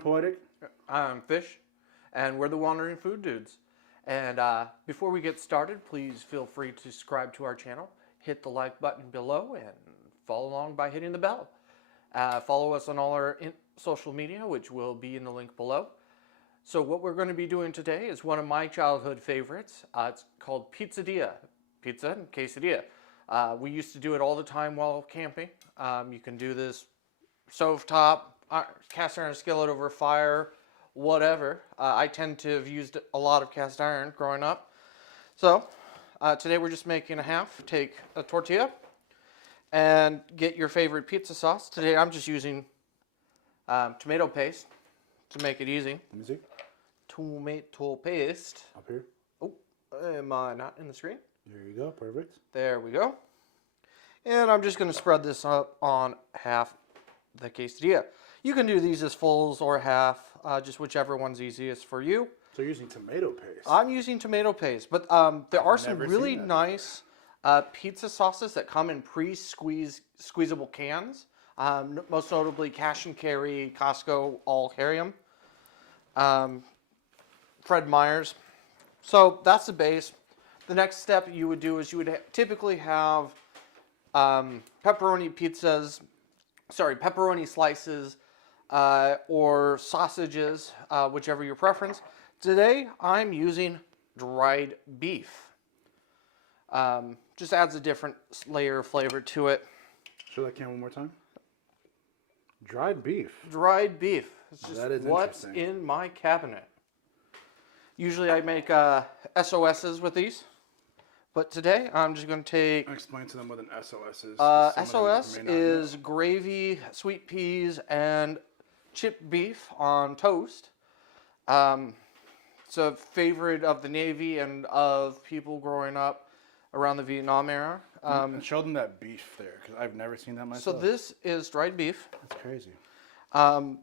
I'm Poetic. I'm Fish, and we're the Wandering Food Dudes. And before we get started, please feel free to subscribe to our channel, hit the like button below, and follow along by hitting the bell. Follow us on all our social media, which will be in the link below. So what we're going to be doing today is one of my childhood favorites. It's called Pizzadilla, pizza and quesadilla. We used to do it all the time while camping. You can do this stovetop, cast iron skillet over fire, whatever. I tend to have used a lot of cast iron growing up. So today we're just making a half. Take a tortilla and get your favorite pizza sauce. Today I'm just using tomato paste to make it easy. Let me see. Tomato paste. Up here. Oh, am I not in the screen? There you go. Perfect. There we go. And I'm just going to spread this up on half the quesadilla. You can do these as fulls or half, just whichever one's easiest for you. So you're using tomato paste. I'm using tomato paste, but there are some really nice pizza sauces that come in squeezable cans. Most notably, Cash and Carry, Costco all carry them. Fred Meyer's. So that's the base. The next step you would do is you would typically have pepperoni slices or sausages, whichever your preference. Today I'm using dried beef. Just adds a different layer of flavor to it. Show that can one more time. Dried beef. Dried beef. It's just That is what's interesting. in my cabinet. Usually I make SOSs with these, but today I'm just going to take... Explain to them what an SOS is. SOS is gravy, sweet peas, and chipped beef on toast. It's a favorite of the Navy and of people growing up around the Vietnam era. And show them that beef there, because I've never seen that myself. So this is dried beef. That's crazy.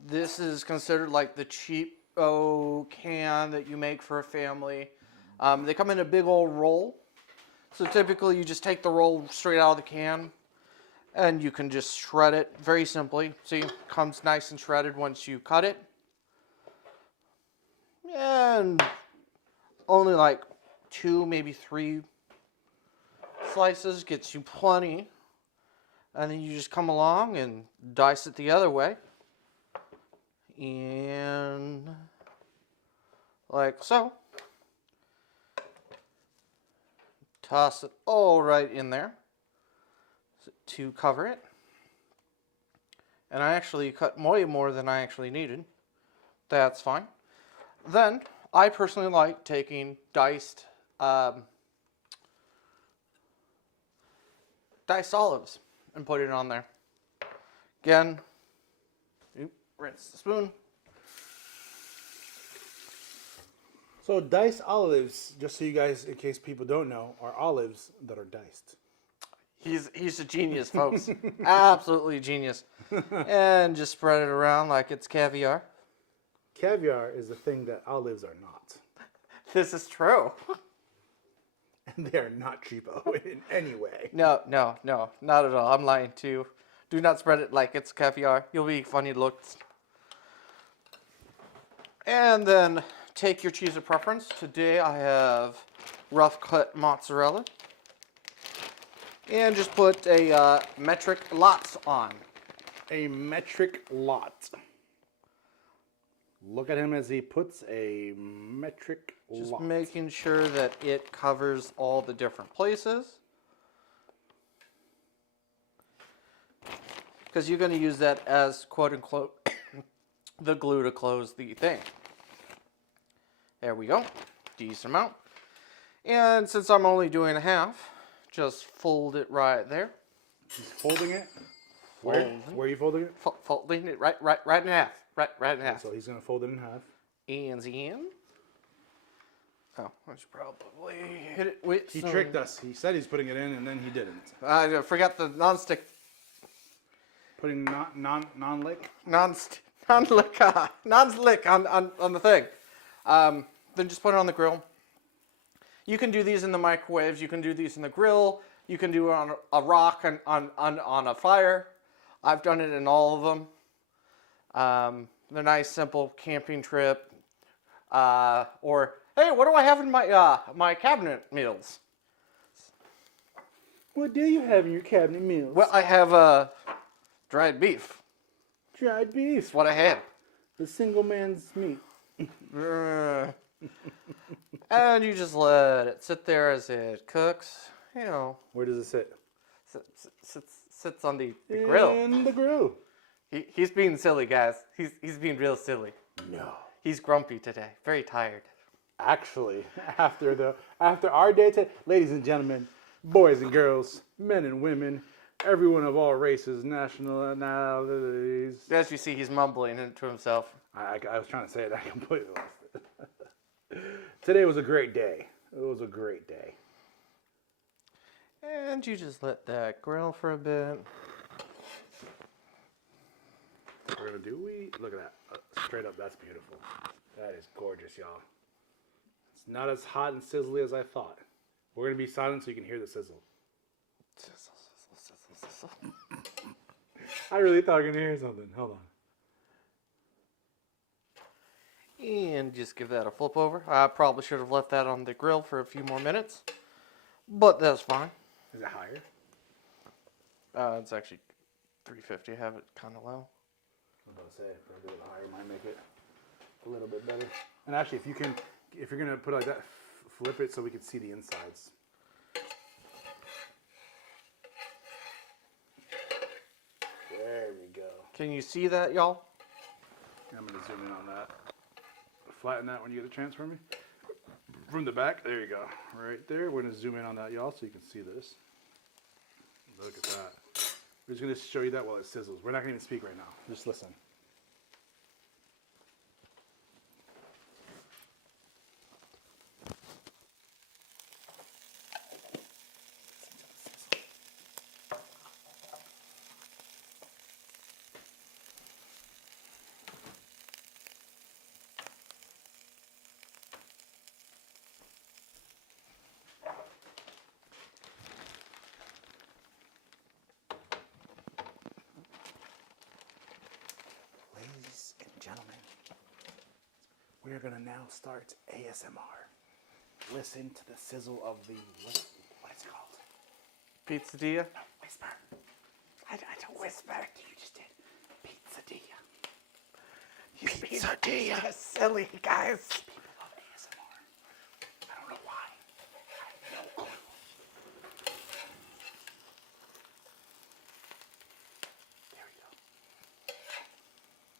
This is considered like the cheap can that you make for a family. They come in a big old roll. So typically you just take the roll straight out of the can and you can just shred it very simply. See, it comes nice and shredded once you cut it. And only like 2, maybe 3 slices gets you plenty. And then you just come along and dice it the other way. And like so. Toss it all right in there to cover it. And I actually cut way more than I actually needed. That's fine. Then I personally like taking diced olives and putting it on there. Again, rinse the spoon. So diced olives, just so you guys, in case people don't know, are olives that are diced. He's a genius, folks. Absolutely a genius. And just spread it around like it's caviar. Caviar is the thing that olives are not. This is true. And they are not cheapo in any way. No, not at all. I'm lying to you. Do not spread it like it's caviar. You'll be funny looked. And then take your cheese of preference. Today I have rough cut mozzarella. And just put a metric lots on. A metric lot. Look at him as he puts a metric lot. Just making sure that it covers all the different places. Because you're going to use that as, quote unquote, the glue to close the thing. There we go. Decent amount. And since I'm only doing a half, just fold it right there. He's folding it? Where are you folding it? Folding it right in half. Right in half. So he's going to fold it in half. And in. Oh, I should probably hit it with He tricked us. He said he's putting it in, and then he didn't. I forgot the non-stick. Putting non-lick? Non-lick on the thing. Then just put it on the grill. You can do these in the microwaves. You can do these in the grill. You can do it on a rock on a fire. I've done it in all of them. the nice simple camping trip, or hey, what do I have in my my cabinet meals? What do you have in your cabinet meals? Well, I have dried beef. Dried beef. That's what I have. The single man's meat. And you just let it sit there as it cooks. You know, Where does it sit? sits on the grill. In the grill. He's being silly, guys. He's being real silly. No. He's grumpy today. Very tired. Actually, after our day today, ladies and gentlemen, boys and girls, men and women, everyone of all races, nationalities. As you see, he's mumbling to himself. I was trying to say it. I completely lost it. Today was a great day. It was a great day. And you just let that grill for a bit. We're gonna do look at that. Straight up, that's beautiful. That is gorgeous, y'all. It's not as hot and sizzly as I thought. We're gonna be silent so you can hear the sizzle. Sizzle, sizzle, sizzle, sizzle. I really thought I was gonna hear something. Hold on. And just give that a flip over. I probably should have left that on the grill for a few more minutes, but that's fine. Is it higher? It's actually 350. I have it kind of low. I was about to say, if I do it higher, might make it a little bit better. And actually, if you're gonna put it like that, flip it so we can see the insides. There we go. Can you see that, y'all? I'm gonna zoom in on that. Flatten that when you get a chance for me. From the back, there you go. Right there. We're gonna zoom in on that, y'all, so you can see this. Look at that. We're just gonna show you that while it sizzles. We're not gonna even speak right now. Just listen. Ladies and gentlemen, we're gonna now start ASMR. Listen to the sizzle of the what is it called? Pizzadilla? No, whisper. I don't whisper. You just did. Pizzadilla. Pizzadilla. That's silly, guys. People love ASMR. I don't know why. I have no clue. There we go.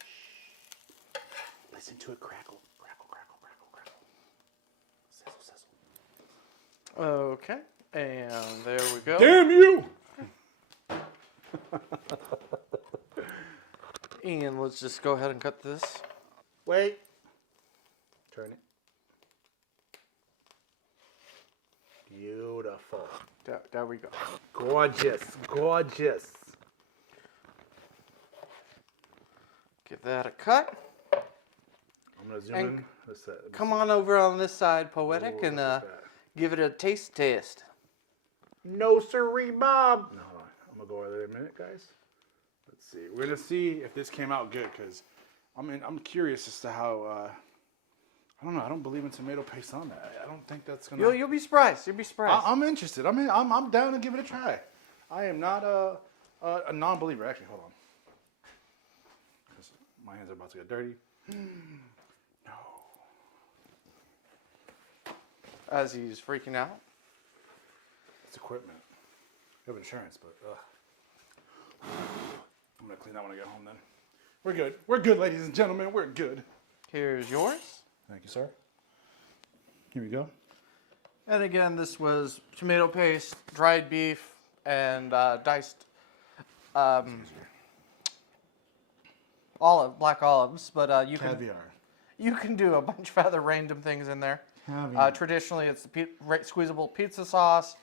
Shh. Listen to it crackle. Crackle, crackle, crackle, crackle. Sizzle, sizzle. Okay, and there we go. Damn you! And let's just go ahead and cut this. Wait. Turn it. Beautiful. There we go. Gorgeous. Gorgeous. Give that a cut. I'm going to zoom And in. Let's Come on over on this side, Poetic, Ooh, and look at that. give it a taste test. No siree, Bob. No, hold on. I'm going to go over there in a minute, guys. Let's see. We're going to see if this came out good, because I'm curious as to how... I don't know. I don't believe in tomato paste on that. I don't think that's gonna. You'll be surprised. You'll be surprised. I'm interested. I'm down to give it a try. I am not a non-believer. Actually, hold on, because my hands are about to get dirty. No. As he's freaking out. It's equipment. We have insurance, but I'm gonna clean that when I get home. Then we're good. We're good, ladies and gentlemen. We're good. Here's yours. Thank you, sir. Here we go. And again, this was tomato paste, dried beef, and diced black olives. But you can do a bunch of other random things in there. Traditionally, it's the squeezable pizza sauce,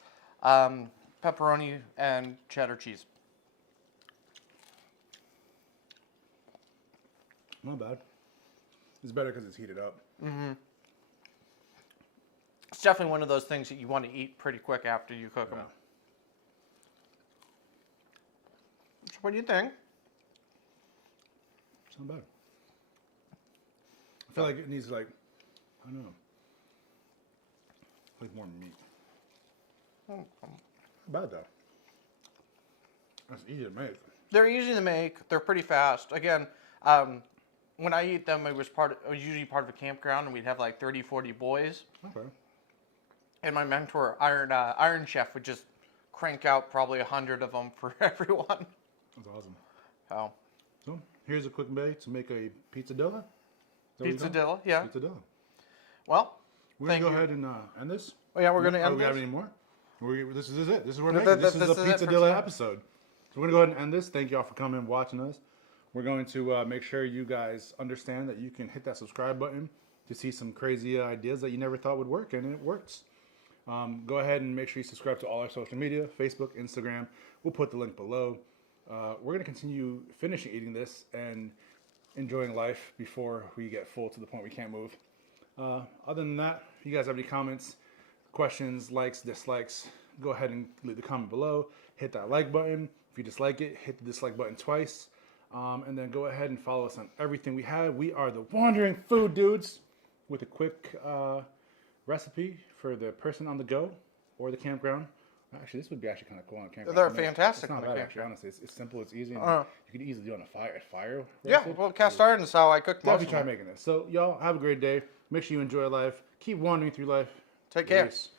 pepperoni, and cheddar cheese. Not bad. It's better because it's heated up. Mm-hmm. It's definitely one of those things that you want to eat pretty quick after you cook them. So what do you think? It's not bad. feel like it needs like, I don't know, like more meat. Not bad though. That's easy to make. They're easy to make. They're pretty fast. Again, when I eat them, it was usually part of a campground, and we'd have like 30, 40 boys. Okay. And my mentor, Iron Chef, would just crank out probably 100 of them for everyone. That's awesome. Oh. So here's a quick way to make a pizzadilla. Pizzadilla, yeah. Pizzadilla. Well, We're going to go ahead and end this. Oh, yeah, we're going to end we this. have any more? This is it. This is what No, we're making. This is this the is it for Pizzadilla today. episode. So we're going to go ahead and end this. Thank you all for coming and watching us. We're going to make sure you guys understand that you can hit that subscribe button to see some crazy ideas that you never thought would work, and it works. Go ahead and make sure you subscribe to all our social media, Facebook, Instagram. We'll put the link below. We're going to continue finishing eating this and enjoying life before we get full to the point we can't move. Other than that, if you guys have any comments, questions, likes, dislikes, go ahead and leave the comment below. Hit that like button. If you dislike it, hit the dislike button twice. And then go ahead and follow us on everything we have. We are the Wandering Food Dudes with a quick recipe for the person on the go or the campground. Actually, this would be actually kind of cool on a campground. They're I mean, fantastic It's not on a bad, campground. actually, honestly. It's simple, it's easy. And Uh-huh. you could easily do it on a fire. Yeah, roasted. well, cast iron is how I cook most Definitely of try them. making this. So, y'all, have a great day. Make sure you enjoy life. Keep wandering through life. Take care. Peace.